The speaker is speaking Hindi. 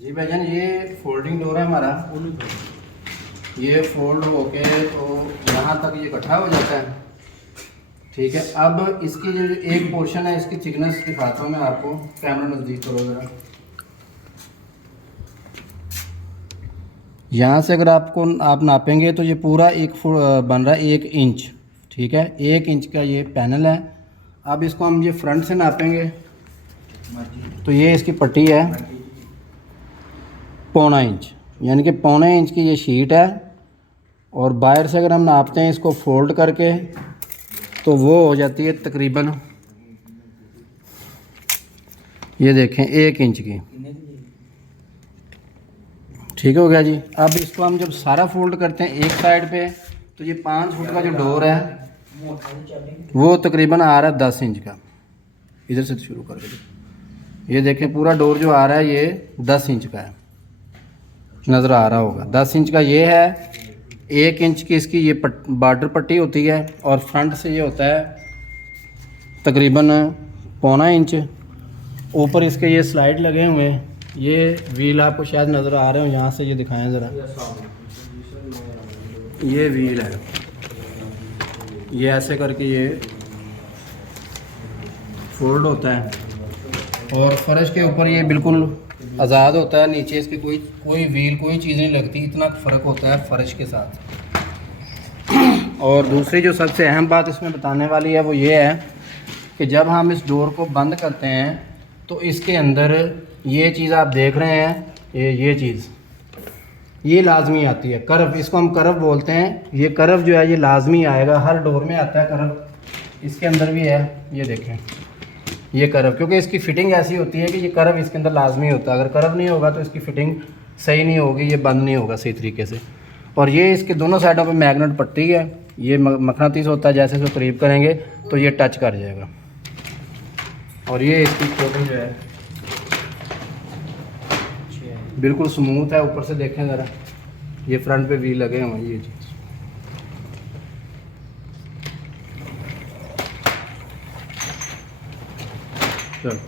जी भाईजान, ये फोल्डिंग डोर है हमारा। ये फोल्ड होके तो यहाँ तक ये इकट्ठा हो जाता है। ठीक है, अब इसकी जो एक पोर्शन है इसकी थिकनेस दिखाता हूँ मैं आपको। कैमरा नज़दीक करो ज़रा। यहाँ से अगर आप नापेंगे तो ये पूरा एक फुट बन रहा है 1 इंच। ठीक है, 1 इंच का ये पैनल है। अब इसको हम ये फ्रंट से नापेंगे तो ये इसकी पट्टी है 1.25 इंच, यानी कि 1.25 इंच की ये शीट है। और बाहर से अगर हम नापते हैं इसको फोल्ड करके तो वो हो जाती है तकरीबन, ये देखें, 1 इंच की। ठीक हो गया जी। अब इसको हम जब सारा फोल्ड करते हैं एक साइड पे तो ये 5 फुट का जो डोर है वो तकरीबन आ रहा है 10 इंच का। इधर से शुरू करके ये देखें, पूरा डोर जो आ रहा है ये 10 इंच का है, नज़र आ रहा होगा। 10 इंच का ये है। 1 इंच की इसकी ये बॉर्डर पट्टी होती है और फ्रंट से ये होता है तकरीबन 1.25 इंच। ऊपर इसके ये स्लाइड लगे हुए हैं। ये व्हील आपको शायद नज़र आ रहे हो, यहाँ से ये दिखाएं ज़रा। ये व्हील है, ये ऐसे करके ये फोल्ड होता है और फर्श के ऊपर ये बिल्कुल आज़ाद होता है। नीचे इसकी कोई व्हील कोई चीज़ नहीं लगती। इतना फ़र्क होता है फर्श के साथ। और दूसरी जो सबसे अहम बात इसमें बताने वाली है वो ये है कि जब हम इस डोर को बंद करते हैं तो इसके अंदर ये चीज़ आप देख रहे हैं, ये चीज़ ये लाजमी आती है, कर्व। इसको हम कर्व बोलते हैं। ये कर्व जो है ये लाजमी आएगा, हर डोर में आता है कर्व। इसके अंदर भी है, ये देखें, ये कर्व, क्योंकि इसकी फ़िटिंग ऐसी होती है कि ये कर्व इसके अंदर लाजमी होता है। अगर कर्व नहीं होगा तो इसकी फ़िटिंग सही नहीं होगी, ये बंद नहीं होगा सही तरीके से। और ये इसके दोनों साइडों पे मैग्नेट पट्टी है। ये मकनातीस होता है, जैसे इसको करीब करेंगे तो ये टच कर जाएगा। और ये इसकी कोटिंग जो है बिल्कुल स्मूथ है। ऊपर से देखें ज़रा, ये फ्रंट पे व्हील लगे हुए हैं, ये चीज़। चलो।